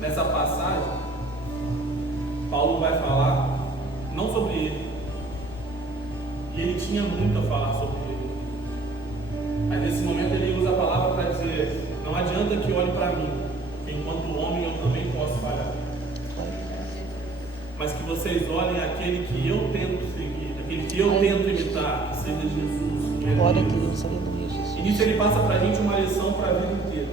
Nessa passagem, Paulo vai falar não sobre ele, e ele tinha muito a falar sobre ele, mas nesse momento ele usa a palavra para dizer: não adianta que olhe para mim, que enquanto homem eu também posso falhar, mas que vocês olhem aquele que eu tento seguir, aquele que eu tento imitar, que seja Jesus. Glória a Deus, aleluia, Jesus. E nisso ele passa para a gente uma lição para a vida inteira,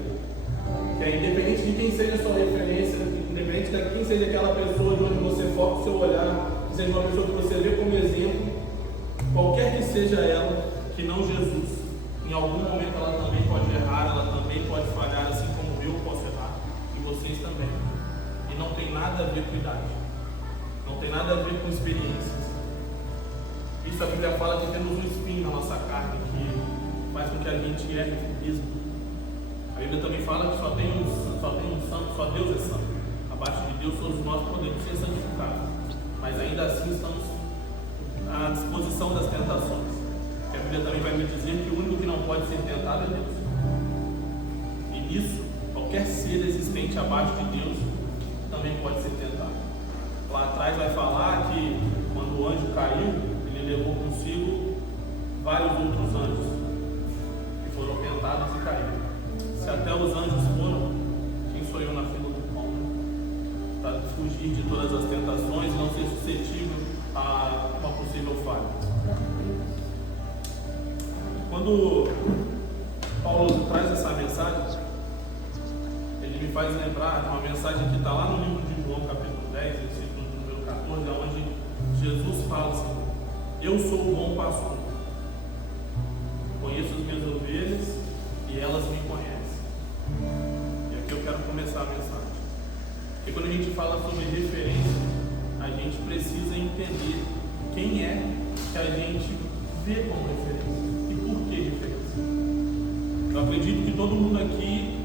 que é independente de quem seja a sua referência, independente de quem seja aquela pessoa de onde você foca o seu olhar, que seja uma pessoa que você vê como exemplo, qualquer que seja ela, que não Jesus, em algum momento ela também pode errar, ela também pode falhar, assim como eu posso errar, e vocês também. E não tem nada a ver com idade, não tem nada a ver com experiências. Isso a Bíblia fala que temos um espinho na nossa carne que faz com que a gente erre mesmo. A Bíblia também fala que só tem um santo, só Deus é santo. Abaixo de Deus todos nós podemos ser santificados, mas ainda assim estamos à disposição das tentações. A Bíblia também vai me dizer que o único que não pode ser tentado é Deus. E nisso, qualquer ser existente abaixo de Deus também pode ser tentado. Lá atrás vai falar que quando o anjo caiu, ele levou consigo vários outros anjos que foram tentados e caíram. Se até os anjos foram, quem sou eu na fila do pão, né? Para fugir de todas as tentações e não ser suscetível a uma possível falha. Quando Paulo traz essa mensagem, ele me faz lembrar de uma mensagem que está lá no livro de João, capítulo 10, versículo número 14, onde Jesus fala assim: eu sou o bom pastor, conheço as minhas ovelhas e elas me conhecem. E aqui eu quero começar a mensagem. Porque quando a gente fala sobre referência, a gente precisa entender quem é que a gente vê como referência e por que referência. Eu acredito que todo mundo aqui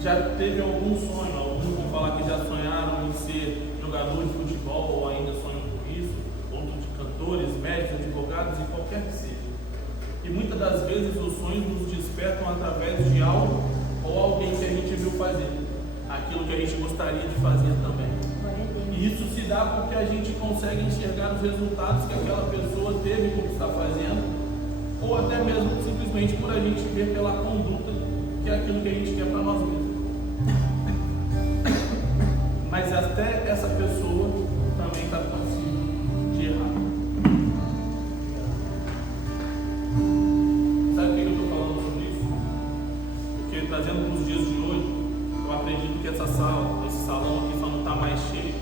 já teve algum sonho. Alguns vão falar que já sonharam em ser jogador de futebol ou ainda sonham com isso, outros de cantores, médicos, advogados e qualquer que seja. E muitas das vezes os sonhos nos despertam através de algo ou alguém que a gente viu fazer aquilo que a gente gostaria de fazer também. E isso se dá porque a gente consegue enxergar os resultados que aquela pessoa teve com o que está fazendo, ou até mesmo simplesmente por a gente ver pela conduta que é aquilo que a gente quer para nós mesmos. Mas até essa pessoa também está passível de errar. Sabe por que eu estou falando sobre isso? Porque trazendo para os dias de hoje, eu acredito que essa sala, esse salão aqui só não está mais cheio,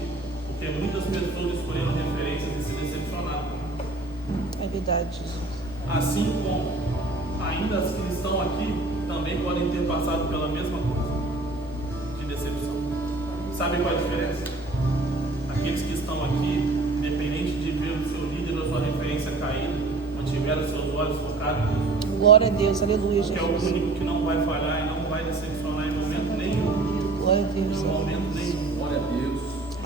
porque muitas pessoas escolheram referências e se decepcionaram. É verdade, Jesus. Assim como ainda as que estão aqui também podem ter passado pela mesma coisa de decepção. Sabe qual é a diferença? Aqueles que estão aqui, independente de ver o seu líder ou a sua referência caída, mantiveram seus olhos focados em Deus. Glória a Deus, aleluia, Jesus. Que é o único que não vai falhar e não vai decepcionar em momento nenhum. Glória a Deus. Em momento nenhum. Glória a Deus.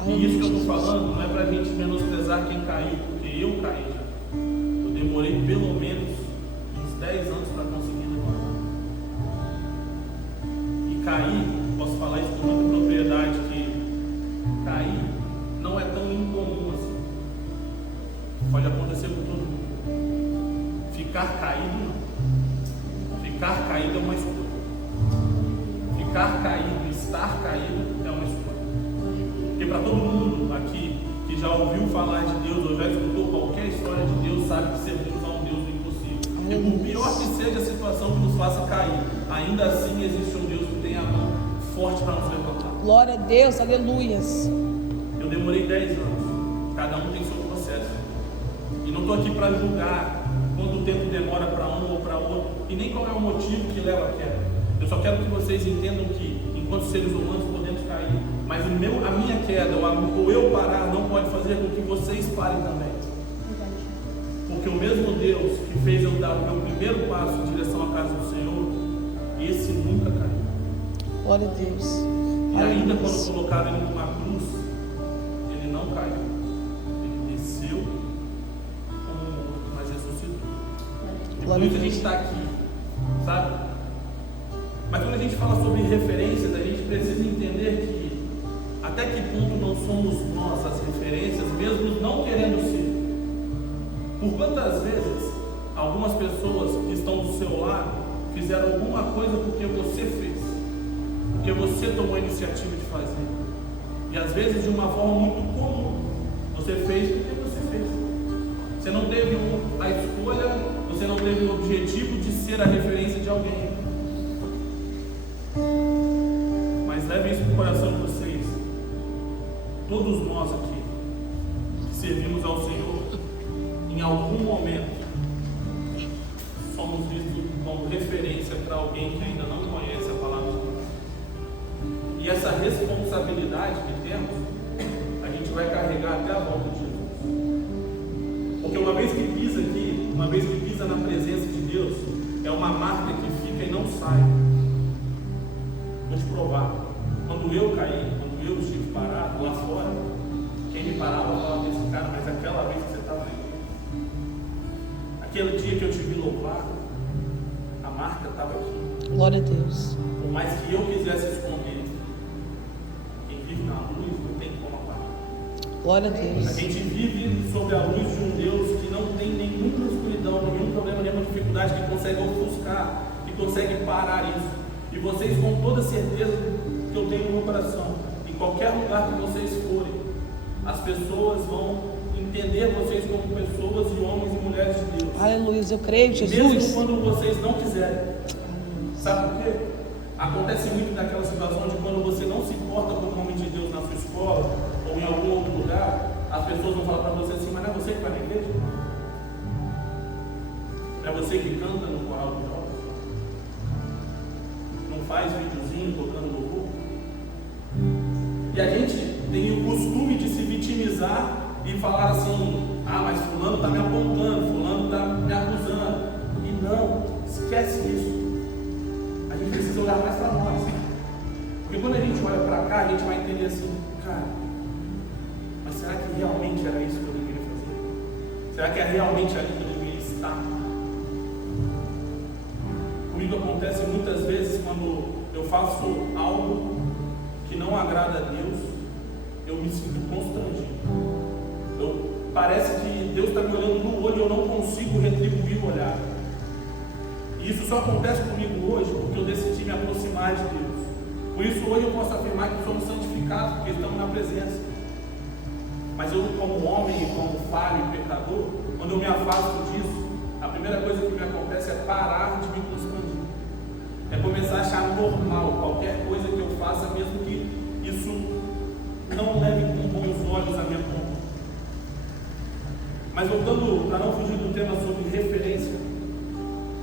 E isso que eu estou falando não é para a gente menosprezar quem caiu, porque eu caí já. Eu demorei pelo menos uns 10 anos para conseguir levantar. E cair, posso falar isso com muita propriedade, que cair não é tão incomum assim. Pode acontecer com todo mundo. Ficar caído não. Ficar caído é uma escolha. Ficar caído, estar caído é uma escolha. Porque para todo mundo aqui que já ouviu falar de Deus ou já escutou qualquer história de Deus, sabe que servimos a um Deus do impossível. E por pior que seja a situação que nos faça cair, ainda assim existe um Deus que tem a mão forte para nos levantar. Glória a Deus, aleluias. Eu demorei 10 anos, cada um tem seu processo. E não estou aqui para julgar quanto tempo demora para um ou para outro, e nem qual é o motivo que leva a queda. Eu só quero que vocês entendam que, enquanto seres humanos, podemos cair, mas a minha queda, ou eu parar, não pode fazer com que vocês parem também. Porque o mesmo Deus que fez eu dar o meu primeiro passo em direção à casa do Senhor, esse nunca caiu. Glória a Deus. E ainda quando colocaram ele numa cruz, ele não caiu. Ele desceu como um morto, mas ressuscitou. E por isso a gente está aqui, sabe? Mas quando a gente fala sobre referências, a gente precisa entender que Até que ponto não somos nós as referências, mesmo não querendo ser? Por quantas vezes algumas pessoas que estão do seu lado fizeram alguma coisa porque você fez, porque você tomou a iniciativa de fazer, e às vezes de uma forma muito comum, você fez porque você fez. Você não teve a escolha, você não teve o objetivo de ser a referência de alguém. Mas leve isso para o coração de vocês. Todos nós aqui que servimos ao Senhor, em algum momento somos vistos como referência para alguém que ainda não conhece a palavra de Deus. E essa responsabilidade que temos, a gente vai carregar até a volta de Jesus. Porque uma vez que pisa aqui, uma vez que pisa na presença de Deus, é uma marca que fica e não sai. Vou te provar. Quando eu caí, quando eu estive parado lá fora, quem me parava falava desse cara, mas aquela vez que você estava aí, aquele dia que eu te vi louvar, a marca estava aqui. Glória a Deus. Por mais que eu quisesse esconder, quem vive na luz não tem como apagar. Glória a Deus. A gente vive sob a luz de um Deus que não tem nenhuma escuridão, nenhum problema, nenhuma dificuldade, que consegue ofuscar, que consegue parar isso. E vocês, com toda certeza que eu tenho no meu coração, em qualquer lugar que vocês forem, as pessoas vão entender vocês como pessoas e homens e mulheres de Deus. Aleluia, eu creio, Jesus. Mesmo quando vocês não quiserem. Sabe por quê? Acontece muito daquela situação de quando você não se porta como homem de Deus na sua escola ou em algum outro lugar, as pessoas vão falar para você assim, mas não é você que vai na igreja? Não é você que canta no coral de jovens? Não faz videozinho tocando louvor? E a gente tem o costume de se vitimizar e falar assim, ah, mas fulano está me apontando, fulano está me acusando. E não, esquece isso. A gente precisa olhar mais para nós. Porque quando a gente olha para cá, a gente vai entender assim, cara, mas será que realmente era isso que eu deveria fazer? Será que é realmente ali que eu deveria estar? Comigo acontece muitas vezes quando eu faço algo que não agrada a Deus, eu me sinto constrangido. Parece que Deus está me olhando no olho e eu não consigo retribuir o olhar. E isso só acontece comigo hoje porque eu decidi me aproximar de Deus. Por isso hoje eu posso afirmar que somos santificados, porque estamos na presença. Mas eu, como homem, como falho e pecador, quando eu me afasto disso, a primeira coisa que me acontece é parar de me constranger. É começar a achar normal qualquer coisa que eu faça, mesmo que isso não leve com bons olhos a minha conta. Mas voltando, para não fugir do tema sobre referência,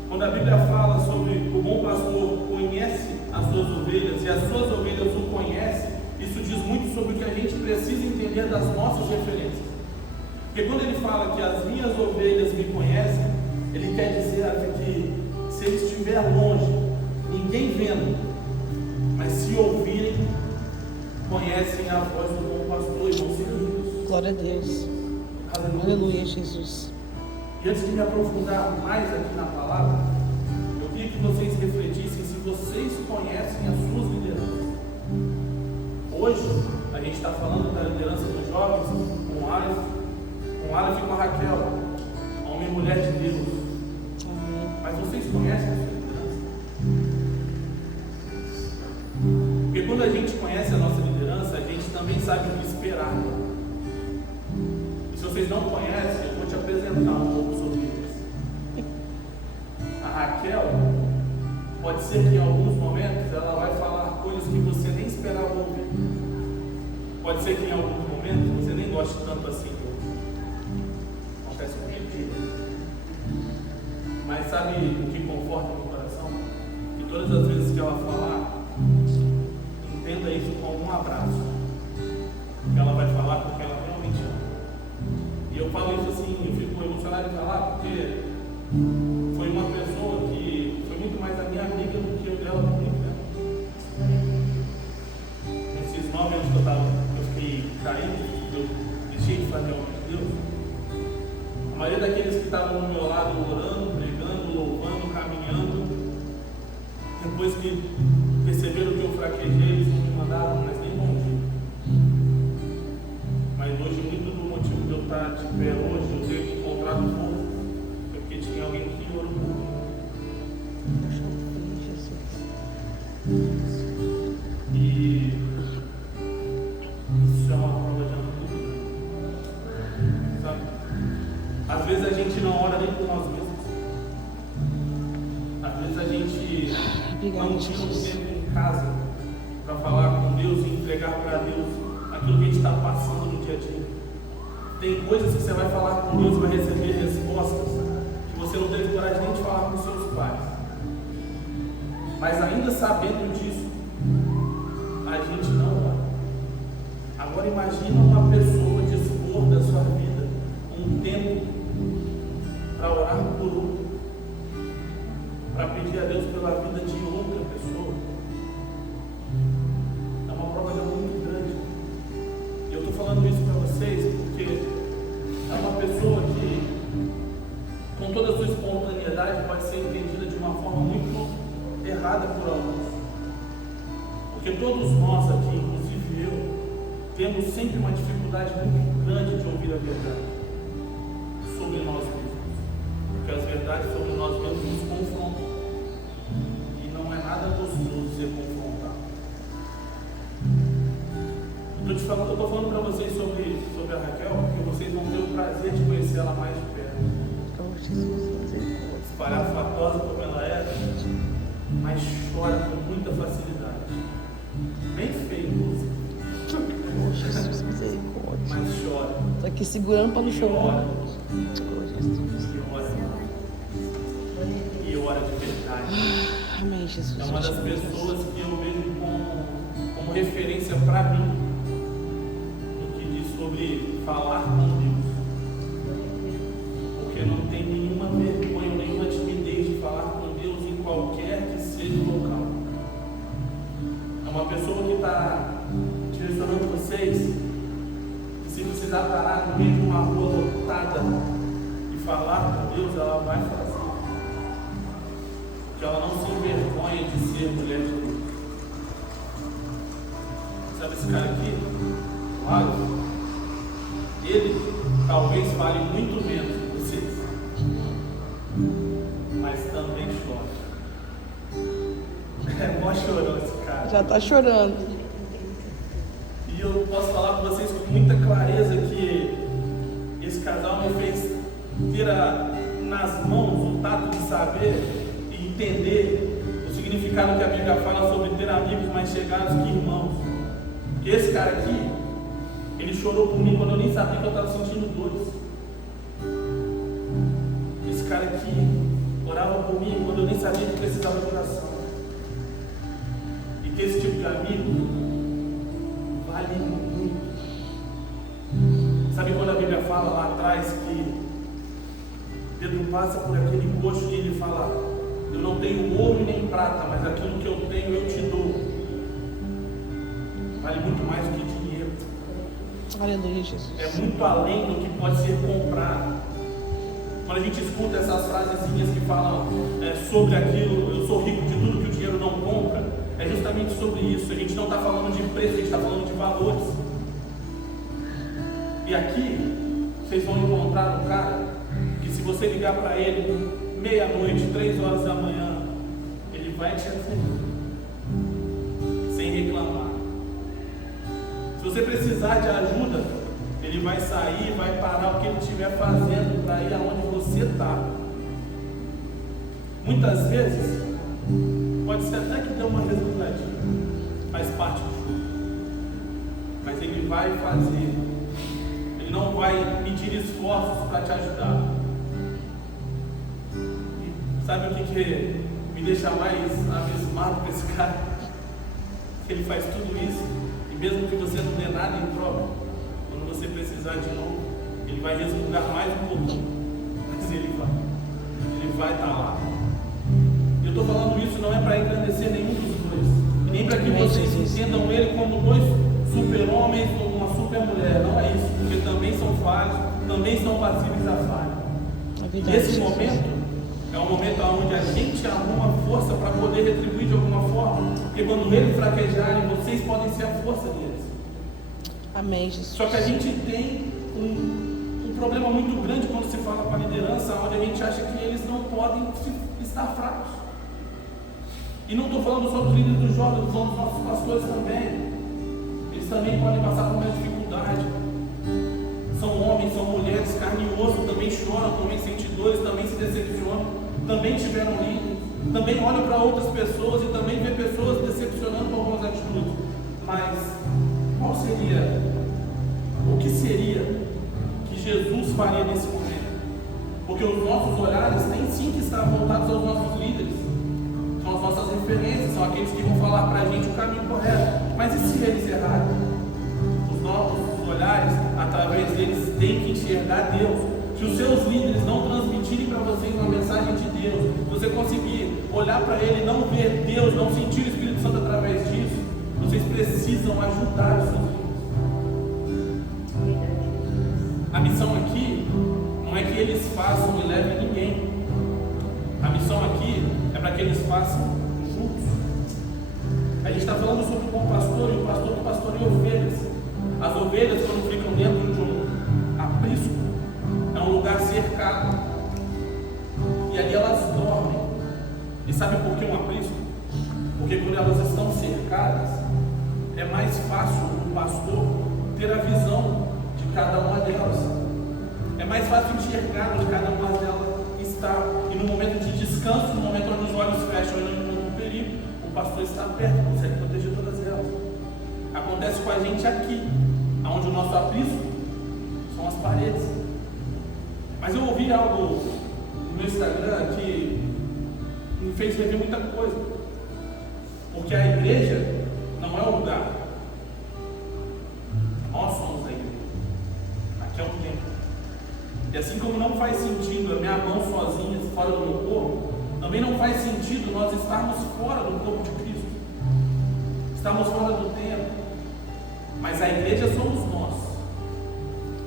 quando a Bíblia fala sobre o bom pastor conhece as suas ovelhas e as suas ovelhas o conhecem, isso diz muito sobre o que a gente precisa entender das nossas referências. Porque quando ele fala que as minhas ovelhas me conhecem, ele quer dizer que se ele estiver longe, ninguém vendo, mas se ouvirem, conhecem a voz do bom pastor e vão seguir. Glória a Deus. Aleluia, Jesus. E antes de me aprofundar mais aqui na palavra, eu queria que vocês refletissem se vocês conhecem as suas lideranças. Hoje, a gente está falando da liderança dos jovens com Aleph e com a Raquel, homem e mulher de Deus. Amém. Mas vocês conhecem a sua liderança? Porque quando a gente conhece a nossa liderança, a gente também sabe o que esperar. Se vocês não conhecem, eu vou te apresentar um pouco sobre isso. A Raquel, pode ser que em alguns momentos ela vai falar coisas que você nem esperava ouvir. Pode ser que em alguns momentos você nem goste tanto assim de ouvir. Acontece comigo. Mas sabe o que conforta o meu coração? Que todas as vezes que ela falar, entenda isso como um abraço. Que ela vai falar porque ela realmente ama. E eu falo isso assim, eu fico emocionado de falar, porque foi uma pessoa que foi muito mais a minha amiga do que eu dela comigo, né? Nesses 9 anos que eu fiquei caído, eu deixei de fazer a obra de Deus. A maioria daqueles que estavam do meu lado orando, pregando, louvando, caminhando, depois que perceberam que eu fraquejei, eles não me mandaram mais nem bom dia. Obrigada, não tira um Jesus. tempo em casa para falar com Deus e entregar para Deus aquilo que a gente está passando no dia a dia. Tem coisas que você vai falar com Deus e vai receber respostas que você não teve coragem nem de falar com seus pais. Mas ainda sabendo disso, a gente não ora. Agora imagina uma pessoa dispor da sua vida um tempo para orar por outro, para pedir a Deus pela vida de outra pessoa. É uma prova de amor muito grande. E eu estou falando isso para vocês porque é uma pessoa que, com toda a sua espontaneidade, pode ser entendida de uma forma muito errada por alguns. Porque todos nós aqui, inclusive eu, temos sempre uma dificuldade muito grande de ouvir a verdade sobre nós mesmos. Porque as verdades sobre nós mesmos nos confrontam. E não é nada gostoso ser confrontado. Eu estou falando para vocês sobre a Raquel, porque vocês vão ter o prazer de conhecer ela mais de perto. Espalhafatosa como ela é, mas chora com muita facilidade. Bem feio, inclusive. Jesus, misericórdia. Mas chora. Tô aqui segurando para não chorar. E ora de verdade. Amém, Jesus. É uma das pessoas que eu vejo como referência para mim no que diz sobre falar com Deus. Porque não tem nenhuma vergonha, nenhuma timidez de falar com Deus em qualquer que seja o local. É uma pessoa que está direcionando vocês, que se precisar parar no meio de uma rua lotada e falar com Deus, ela vai fazer. Porque ela não se envergonha de ser mulher de Deus. Sabe esse cara aqui? Lago? Ele talvez fale muito menos que vocês, mas também chora. É mó chorão esse cara. Já tá chorando. E eu posso falar para vocês com muita clareza que esse casal me fez ter nas mãos o tato de saber e entender o significado que a Bíblia fala sobre ter amigos mais chegados que irmãos. Porque esse cara aqui, ele chorou por mim quando eu nem sabia que eu estava sentindo dores. Esse cara aqui orava por mim quando eu nem sabia que precisava de oração. E ter esse tipo de amigo vale muito. Sabe quando a Bíblia fala lá atrás que Pedro passa por aquele coxo e ele fala: eu não tenho ouro nem prata, mas aquilo que eu tenho eu te dou. Vale muito mais do que dinheiro. Aleluia, Jesus. É muito além do que pode ser comprado. Quando a gente escuta essas frasezinhas que falam sobre aquilo, eu sou rico de tudo que o dinheiro não compra, é justamente sobre isso. A gente não está falando de preço, a gente está falando de valores. E aqui, vocês vão encontrar um cara que, se você ligar para ele meia-noite, 3 horas da manhã, ele vai te atender, sem reclamar. Se você precisar de ajuda, ele vai sair, vai parar o que ele estiver fazendo para ir aonde você está. Muitas vezes, pode ser até que dê uma resultadinha, faz parte do jogo. Mas ele vai fazer. Ele não vai medir esforços para te ajudar. E sabe o que me deixa mais abismado com esse cara? Ele faz tudo isso, e mesmo que você não dê nada em troca, quando você precisar de novo, ele vai resmungar mais um pouquinho, mas ele vai estar lá. Eu estou falando isso não é para engrandecer nenhum dos dois, e nem para que vocês entendam ele como 2 super-homens ou uma super-mulher. Não é isso, porque também são falhos, também são passíveis a falha. E esse momento é um momento onde a gente arruma força para poder retribuir de alguma forma, porque quando eles fraquejarem, vocês podem ser a força deles. Amém, Jesus. Só que a gente tem um problema muito grande quando se fala com a liderança, onde a gente acha que eles não podem estar fracos. E não estou falando só dos líderes dos jovens, estou falando dos nossos pastores também. Eles também podem passar por mais dificuldade. São homens, são mulheres, carne e osso, também choram, também sentem dores, também se decepcionam, também tiveram líderes. também olha para outras pessoas e também vê pessoas decepcionando com algumas atitudes. Mas qual seria, o que seria que Jesus faria nesse momento? Porque os nossos olhares têm sim que estar voltados aos nossos líderes, são as nossas referências, são aqueles que vão falar para a gente o caminho correto. Mas e se eles errarem? Os nossos olhares, através deles, têm que enxergar Deus. Se os seus líderes não transmitirem para vocês uma mensagem de Deus, se você conseguir olhar para ele e não ver Deus, não sentir o Espírito Santo através disso, vocês precisam ajudar os seus líderes. A missão aqui não é que eles façam e levem ninguém. A missão aqui é para que eles façam juntos. A gente está falando sobre o bom pastor e o pastor que pastoreia ovelhas. As ovelhas, quando ficam dentro de um aprisco, é um lugar cercado, e ali elas dormem. E sabe por que um aprisco? Porque quando elas estão cercadas, é mais fácil o pastor ter a visão de cada uma delas. É mais fácil enxergar onde cada uma delas está. E no momento de descanso, no momento onde os olhos fecham e não encontram um perigo, o pastor está perto, consegue proteger todas elas. Acontece com a gente aqui, onde o nosso aprisco são as paredes. Mas eu ouvi algo no meu Instagram que me fez rever muita coisa. Porque a igreja não é o lugar. Nós somos a igreja. Aqui é o templo. E assim como não faz sentido a minha mão sozinha fora do meu corpo, também não faz sentido nós estarmos fora do corpo de Cristo. Estamos fora do templo. Mas a igreja somos nós.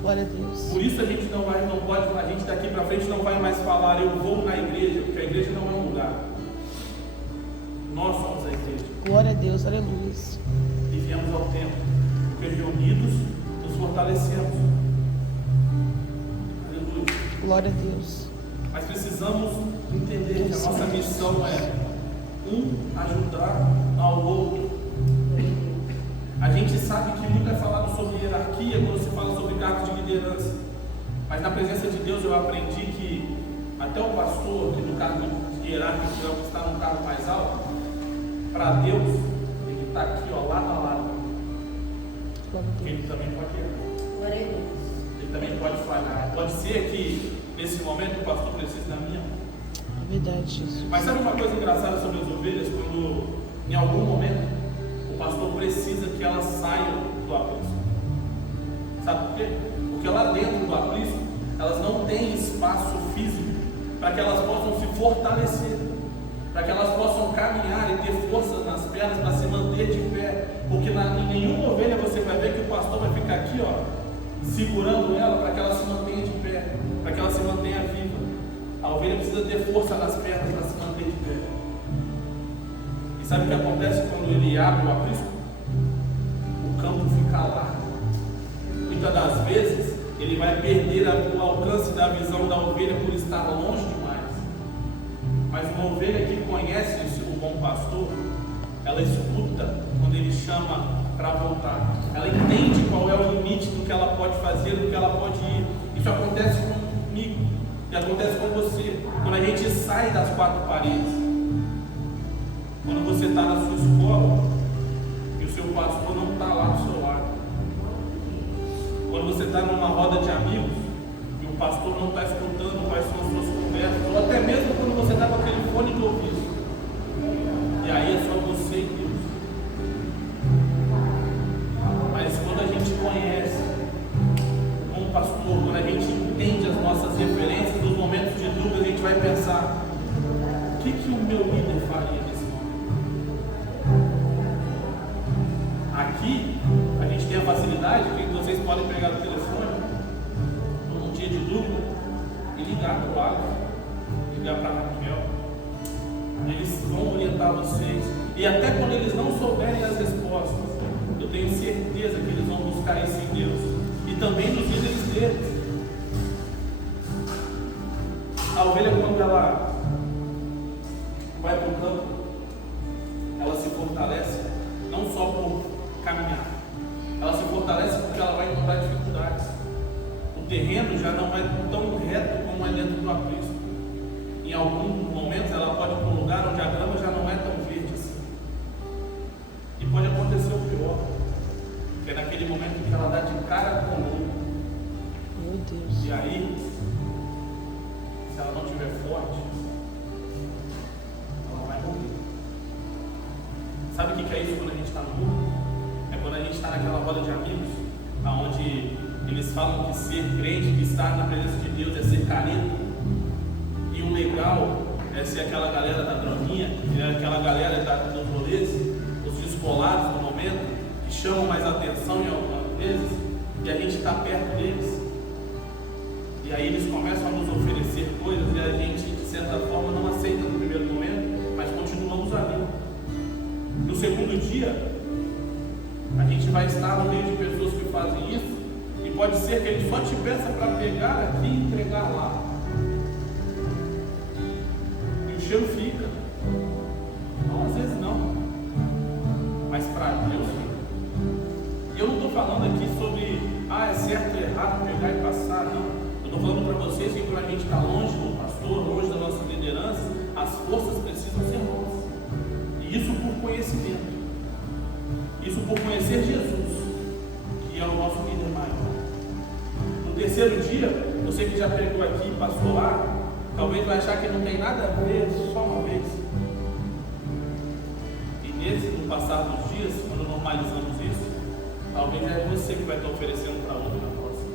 Glória a Deus. Por isso a gente não pode, a gente daqui para frente não vai mais falar eu vou na igreja, porque a igreja não é um lugar. Nós somos a igreja. Glória a Deus, aleluia. E viemos ao templo, porque reunidos nos fortalecemos. Aleluia. Glória a Deus. Mas precisamos entender que a nossa missão é ajudar ao outro. A gente sabe que muito é falado sobre hierarquia quando se fala sobre cargos de liderança. Mas na presença de Deus eu aprendi que até o pastor, que no cargo hierárquico está no cargo mais alto, para Deus, ele está aqui, ó, lado a lado. Porque ele também pode errar. Ele também pode falhar. Pode ser que nesse momento o pastor precise da minha mão. É verdade, Jesus. Mas sabe uma coisa engraçada sobre as ovelhas? Quando em algum momento o pastor precisa que elas saiam do aprisco. Sabe por quê? Porque lá dentro do aprisco elas não têm espaço físico para que elas possam se fortalecer, para que elas possam caminhar e ter força nas pernas para se manter de pé. Porque em nenhuma ovelha você vai ver que o pastor vai ficar aqui, ó, segurando ela para que ela se mantenha de pé, para que ela se mantenha viva. A ovelha precisa ter força nas pernas para se manter de pé. E sabe o que acontece quando ele abre o aprisco? O campo fica largo. Muitas das vezes ele vai perder o alcance da visão da ovelha por estar longe demais. Mas uma ovelha que conhece o bom pastor, ela escuta quando ele chama para voltar. Ela entende qual é o limite do que ela pode fazer, do que ela pode ir. Isso acontece comigo e acontece com você. Quando a gente sai das quatro paredes, quando você está na sua escola e o seu pastor não está lá do seu lado, quando você está numa roda de amigos e o pastor não está escutando quais são as suas conversas, ou até mesmo quando você está com aquele fone de ouvido, e aí é só você e Deus. Mas quando a gente conhece o bom pastor, quando a gente entende as nossas referências, nos momentos de dúvida, a gente vai pensar: o que o meu líder faria nesse momento? Aqui a gente tem a facilidade que vocês podem pegar o telefone num dia de dúvida e ligar para o Alex, ligar para a Raquel. Eles vão orientar vocês, e até quando eles não souberem as respostas, eu tenho certeza que eles vão buscar isso em Deus e também nos líderes deles. A ovelha, quando ela vai para o campo, ela se fortalece não só por caminhar, ela se fortalece porque ela vai encontrar dificuldades. O terreno já não é tão reto como é dentro do aprisco. em alguns momentos ela pode ir para um lugar onde a grama já não é tão verde assim. E pode acontecer o pior, que é naquele momento que ela dá de cara com o lobo. Meu Deus. E aí, se ela não estiver forte, ela vai morrer. Sabe o que é isso quando a gente está no mundo? É quando a gente está naquela roda de amigos, onde eles falam que ser crente, que estar na presença de Deus é ser careta. E o legal é ser aquela galera da droguinha, aquela galera dos rolês, os descolados no momento, que chamam mais atenção em algumas vezes, e a gente está perto deles. E aí eles começam a nos oferecer coisas e a gente, de certa forma, não aceita no primeiro momento, mas continuamos ali. No segundo dia, a gente vai estar no meio de pessoas que fazem isso, e pode ser que ele só te peça para pegar aqui e entregar lá. E o cheiro fica. Não, às vezes não. Mas para Deus fica. E eu não estou falando aqui sobre, é certo ou errado pegar e passar, não. Eu estou falando para vocês que quando a gente está longe do pastor, longe da nossa liderança, as forças precisam ser nossas. E isso por conhecimento. Isso por conhecer Jesus, que é o nosso líder maior. No terceiro dia, você que já pregou aqui e passou lá, talvez vai achar que não tem nada a ver, só uma vez. E no passar dos dias, quando normalizamos isso, talvez é você que vai estar oferecendo para outro na próxima.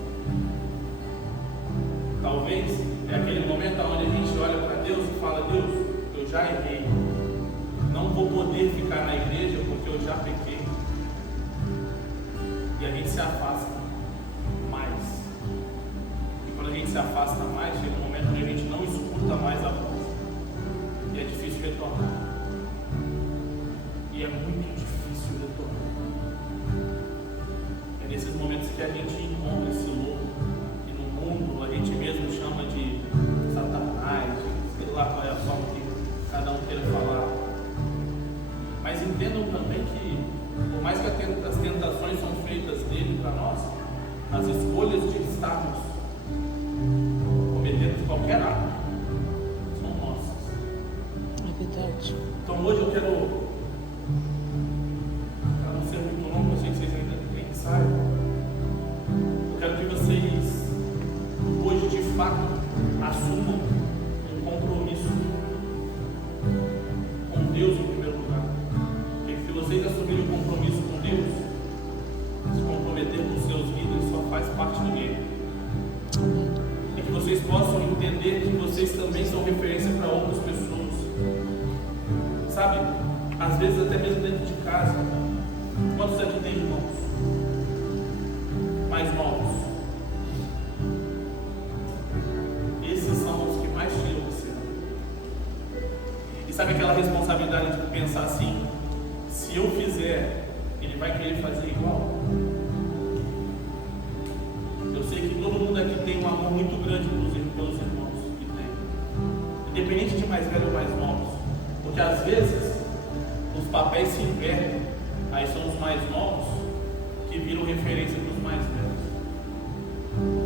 Talvez é aquele momento onde a gente olha para Deus e fala: Deus, eu já errei, não vou poder ficar na igreja porque eu já pequei. E a gente se afasta mais. E quando a gente se afasta mais, chega um momento onde a gente não escuta mais a voz. E é difícil retornar. E é muito difícil retornar. É nesses momentos que a gente encontra esse lobo. E no mundo a gente mesmo chama de Satanás, de sei lá qual é a forma que cada um queira falar. Mas entendam também que, por mais que as tentações são feitas dele para nós, as escolhas de estarmos cometendo qualquer ato são nossas. É verdade. Então hoje eu quero, para não ser muito longo, eu sei que vocês ainda nem saibam, eu quero que vocês hoje de fato assumam um compromisso com Deus em primeiro lugar. Se vocês assumirem o compromisso com Deus, se comprometer com os seus líderes só faz parte do game. E que vocês possam entender que vocês também são referência para outras pessoas. Sabe, às vezes até mesmo dentro de casa. Quantos aqui tem irmãos mais novos? Esses são os que mais tiram você. E sabe aquela responsabilidade de pensar assim: se eu fizer, ele vai querer fazer igual? Eu sei que todo mundo aqui tem um amor muito grande pelos irmãos que tem, independente de mais velho ou mais novos, porque às vezes os papéis se invertem. Aí são os mais novos que viram referência para os mais velhos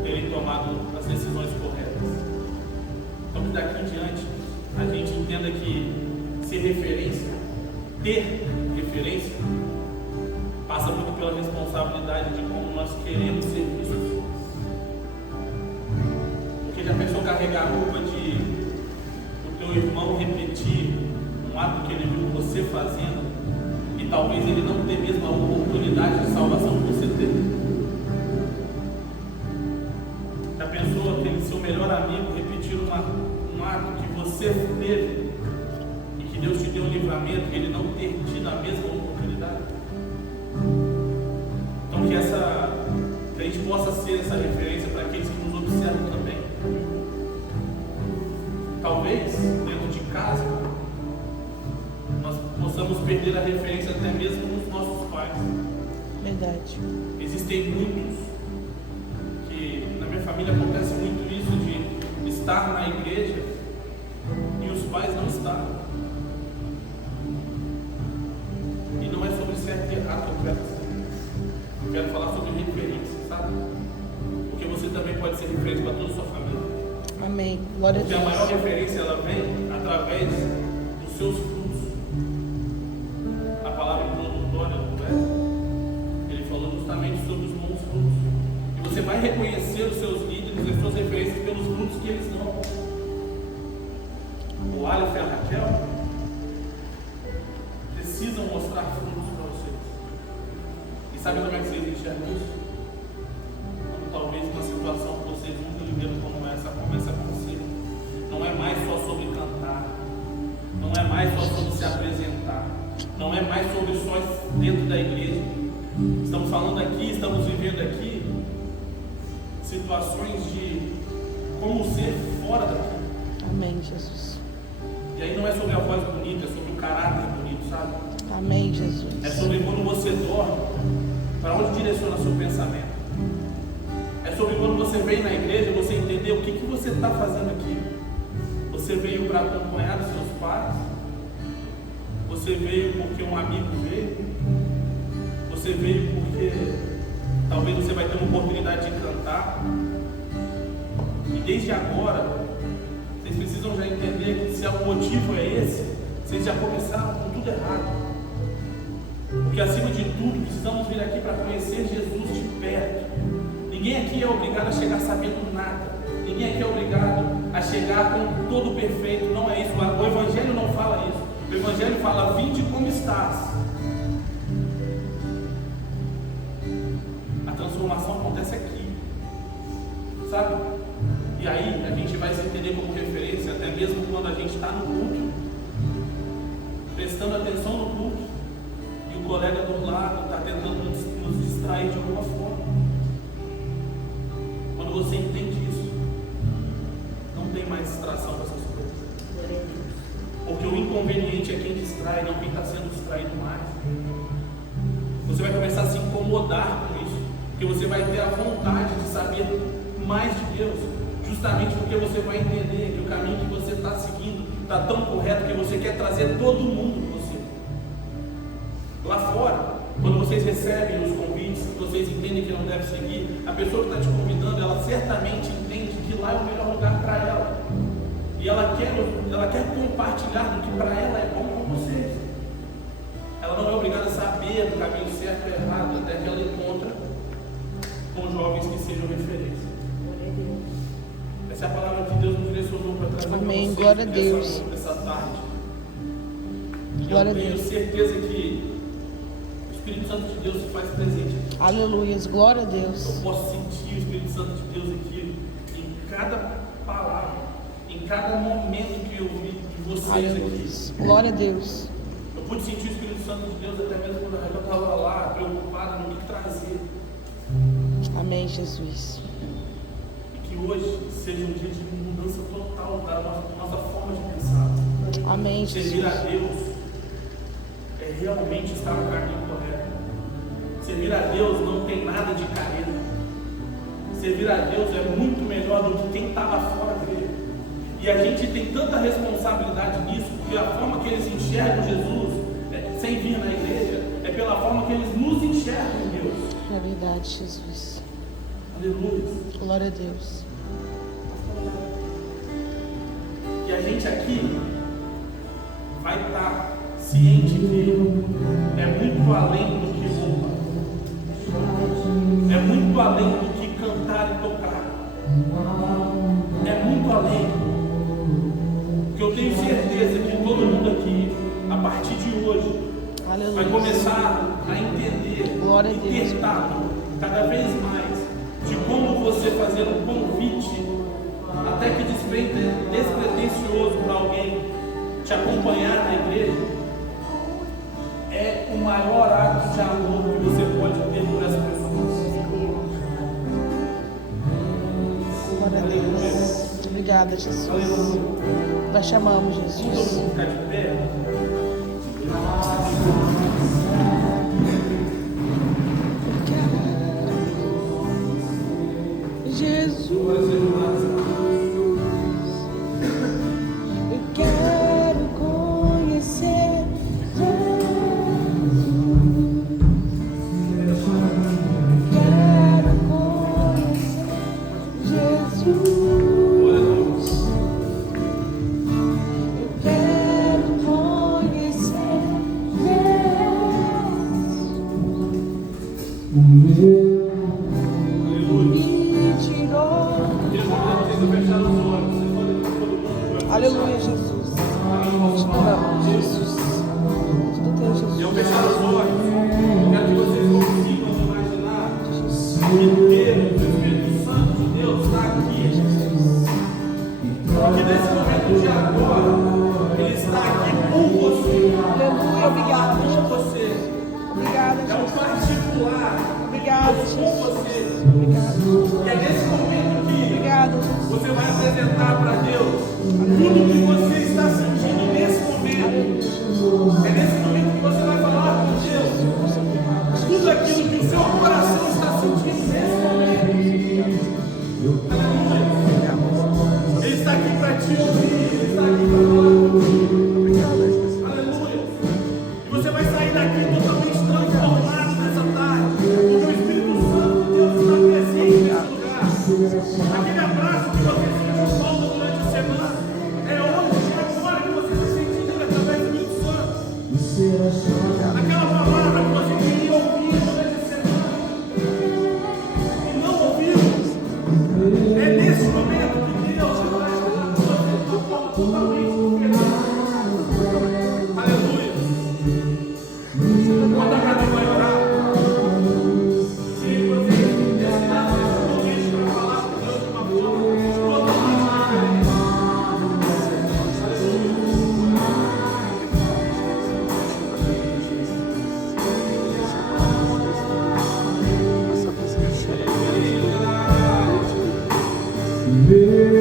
terem tomado as decisões corretas. Então que daqui em diante a gente entenda que ser referência, ter referência, passa muito pela responsabilidade de como nós queremos ser vistos. Porque já pensou carregar a culpa de o teu irmão repetir um ato que ele viu você fazendo e talvez ele não tenha mesmo a oportunidade de salvação que você teve? Já pensou aquele seu melhor amigo repetir um ato que você teve e que Deus te deu um livramento e ele não ter tido a mesma oportunidade? Então que a gente possa ser essa referência para aqueles que nos observam também. Talvez dentro de casa nós possamos perder a referência até mesmo nos nossos pais. Verdade. Existem muitos que na minha família acontece muito isso de estar na igreja e os pais não estarem. E não é sobre certo e errado que eu quero dizer. Eu quero falar sobre referência, sabe? Porque você também pode ser referência para toda a sua família. Amém. Glória a Porque a maior Deus. referência ela vem através dos seus frutos. A palavra introdutória do Léo, ele falou justamente sobre os bons frutos. E você vai reconhecer os seus líderes e as suas referências pelos frutos que eles dão. O Aleph e a Raquel precisam mostrar frutos para vocês. E sabe como é que vocês enxergam isso? Quando talvez uma situação que vocês nunca viveram como essa começa a acontecer. Não é mais só sobre cantar, não é mais só sobre se apresentar, não é mais sobre só dentro da igreja. Estamos falando aqui, estamos vivendo aqui situações de como ser fora daqui. Amém, Jesus. E aí não é sobre a voz bonita, é sobre o caráter bonito, sabe? Amém, Jesus. É sobre quando você dorme, para onde direciona seu pensamento. É sobre quando você vem na igreja, você entender o que você está fazendo aqui. Você veio para acompanhar os seus pais? Você veio porque um amigo veio? Você veio porque talvez você vai ter uma oportunidade de cantar? E desde agora, vocês precisam já entender que se o motivo é esse, vocês já começaram com tudo errado. Porque acima de tudo, precisamos vir aqui para conhecer Jesus de perto. Ninguém aqui é obrigado a chegar sabendo nada. Ninguém aqui é obrigado a chegar com todo perfeito. Não é isso. O Evangelho não fala isso. O Evangelho fala: vinde como estás. A transformação acontece aqui, sabe? E aí a gente vai se entender como referência, até mesmo quando a gente está no culto, prestando atenção no culto, e o colega do lado está tentando nos distrair de alguma forma. Quando você entende isso, não tem mais distração com essas coisas. Porque o inconveniente é quem distrai, não quem está sendo distraído mais. Você vai começar a se incomodar com isso, porque você vai ter a vontade de saber mais de Deus, justamente porque você vai entender que o caminho que você está seguindo está tão correto que você quer trazer todo mundo com você. Lá fora, quando vocês recebem os convites, vocês entendem que não deve seguir, a pessoa que está te convidando, ela certamente entende que lá é o melhor lugar para ela. E ela quer compartilhar do que para ela é bom com vocês. Ela não é obrigada a saber do caminho certo e errado, até que ela encontra com jovens que sejam referência. Essa é a palavra que Deus nos direcionou para trazer para vocês. Glória a Deus. Essa tarde. Glória Eu a tenho Deus. certeza que o Espírito Santo de Deus se faz presente aqui. Aleluia. Glória a Eu Deus. posso sentir o Espírito Santo de Deus aqui em cada palavra, em cada momento que eu vi de vocês aqui. Aleluia. Glória a Deus. Eu pude sentir o Espírito Santo de Deus até mesmo quando eu estava lá, preocupada no que trazer. Amém, Jesus. E que hoje seja um dia de mudança total da nossa forma de pensar. Amém, Jesus. Servir a Deus é realmente estar no caminho correto. Servir a Deus não tem nada de careta. Servir a Deus é muito melhor do que quem está lá fora ver. E a gente tem tanta responsabilidade nisso, porque a forma que eles enxergam Jesus, sem vir na igreja, é pela forma que eles nos enxergam em Deus. É verdade, Jesus. Aleluia. Glória a Deus. E a gente aqui vai estar ciente que é muito além do que roupa, é muito além do que cantar e tocar, é muito além. Que eu tenho certeza que todo mundo aqui, a partir de hoje, Aleluia. vai começar a entender Glória a e Deus. ter tato cada vez mais de como você fazer um convite, até que despretensioso para alguém te acompanhar na igreja, é o maior ato de amor que você pode ter por essa pessoa. Glória a Deus. Obrigada, Jesus. Aleluia. Nós chamamos Todo Jesus. mundo ficar de pé. Jesus, eu quero conhecer Jesus. Quero conhecer Jesus. que Deus, o Espírito Santo de Deus está aqui. Porque nesse momento de agora, Ele está aqui por você. Aleluia, obrigado. Por você. Obrigada, É um Jesus. particular. Obrigada, Com Jesus. você. Obrigado. E é nesse momento que Obrigada, Jesus. você vai apresentar para Deus tudo que você está sentindo nesse momento. É nesse momento que você vai falar com Deus tudo aquilo que o seu coração está sentindo nesse momento. Aleluia. Ele está aqui para te ouvir. Ele está aqui para falar contigo. Aleluia. E você vai sair daqui totalmente transformado nessa tarde. Porque o Espírito Santo de Deus está presente nesse lugar. Aquele abraço que você sentiu falta durante a semana é hoje, é agora que você está sentindo através do Espírito Santo. Aquela palavra que você queria ouvir durante a semana e não ouviu, é nesse momento que Deus vai ajudar você de uma forma totalmente diferente. Aleluia. Quando a Gabi vai orar, se você destinar esse momento para falar com Deus de uma forma totalmente diferente.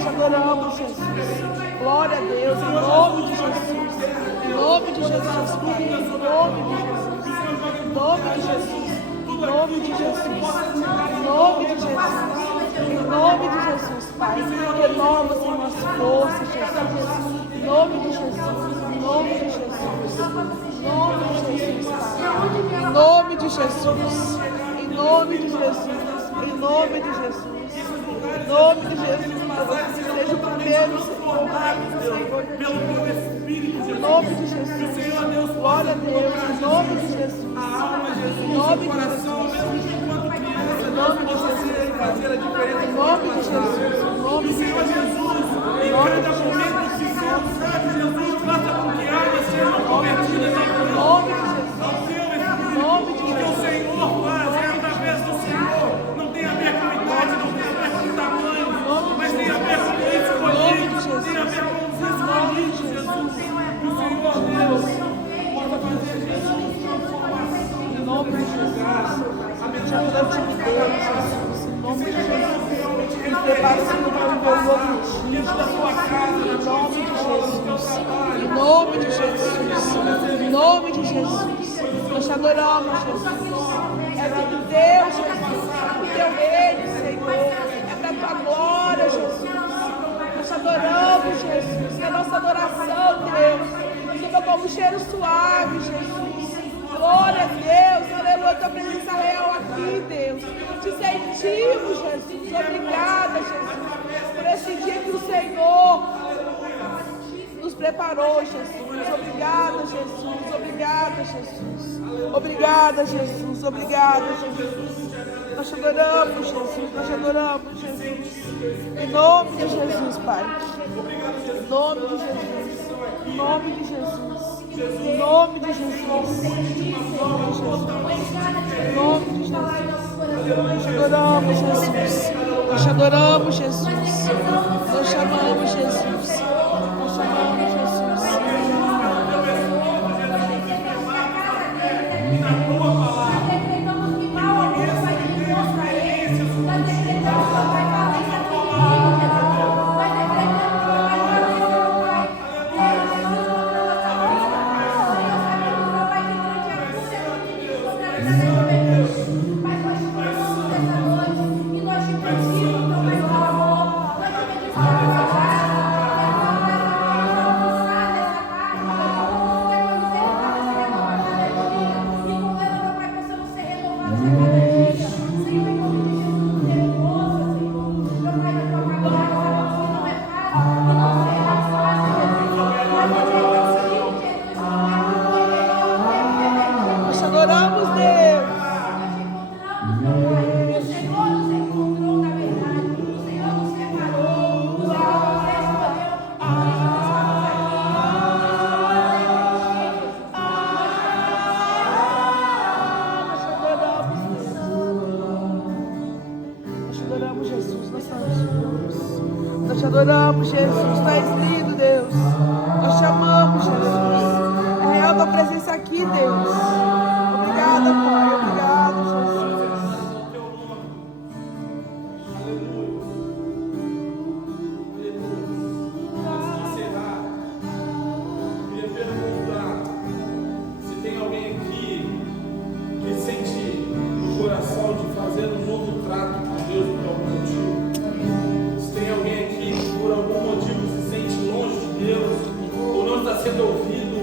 Nós te adoramos, Jesus. Glória a Deus, em nome de Jesus. Em nome de Jesus, Pai. Em nome de Jesus. Em nome de Jesus. Em nome de Jesus. Em nome de Jesus. Em nome de Jesus, Pai. Renova, Senhor, nossa força, Jesus. Em nome de Jesus. Em nome de Jesus. Em nome de Jesus, Pai. Em nome de Jesus. Em nome de Jesus. Em nome de Jesus. Em nome de Jesus. Seja o primeiro, Senhor. Pelo teu Espírito, Em nome de Jesus. Glória a Deus. Em nome de Jesus. a alma, Jesus, Em nome o de coração, Jesus. mesmo enquanto criança, Em nome de Deus, você Jesus. fazer a diferença. Em nome de Jesus. Em nome de Senhor Jesus. Jesus, em cada momento que ser usado, Jesus, faça com que águas sejam convertidas ao Em teu nome de Jesus. Espírito. Em nome de O que o Jesus. Senhor faz é através do Senhor. Não tem a ver com idade, não tem a ver com tamanho, mas tem a ver com o escolhido, tem a ver com os escolhidos, Jesus. E o Senhor, Deus, possa fazer Jesus Em nome de Jesus. Te adoramos de Deus, Jesus. Em nome de Jesus. Nos prepara, Senhor, para o teu novo dia. da tua casa, Em nome de Jesus. Em nome de Jesus. Em nome de Jesus. Nós te adoramos, Jesus. É tudo Deus, Jesus. O teu reino, Senhor. É para a tua glória, Jesus. Nós te adoramos, Jesus. É a nossa adoração, Deus. Soba como um cheiro suave, Jesus. Glória a Deus. Aleluia. Tua presença real aqui, Deus. Te sentimos, Jesus. Obrigada, Jesus. Por esse dia que o Senhor nos preparou, Jesus. Obrigada, Jesus. Obrigada, Jesus. Obrigada, Jesus. Obrigada, Jesus. Nós te adoramos, Jesus. Nós te adoramos, Jesus. Em nome de Jesus, Pai. Em nome de Jesus. Em nome de Jesus. Em nome de Jesus. Em nome de Jesus. Em nome de Jesus. Nós te adoramos, Jesus. Nós te adoramos, Jesus. Nós chamamos, Jesus. Nós chamamos, Jesus. Nós te adoramos, Deus. Nós te adoramos, Jesus. Tu és lindo, Deus. Nós te amamos, Jesus. É real tua presença aqui, Deus. Obrigada, Pai. Obrigado, Jesus. Queria perguntar se tem alguém aqui que sente no coração de fazer um novo trato com Deus por algum motivo. Se tem alguém aqui que por algum motivo se sente longe de Deus ou não está sendo ouvido.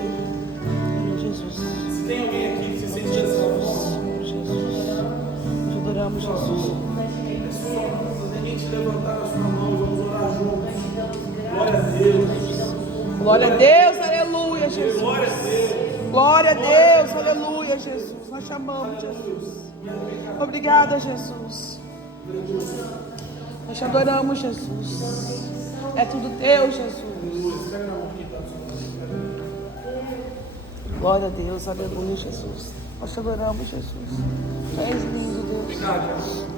Jesus. Se tem alguém aqui que se sente dessa forma, Jesus. Nós te adoramos, Jesus. é só ninguém te levantar a sua mão, vamos orar juntos. Glória a Deus. Glória a Deus, aleluia, Jesus. Glória a Deus. Glória a Deus, aleluia, Jesus. Nós te amamos, Jesus. Obrigada, Jesus. Nós te adoramos, Jesus. É tudo teu, Jesus. Glória a Deus, aleluia, Jesus. Nós te adoramos, Jesus. Tu és lindo, Deus. Obrigado.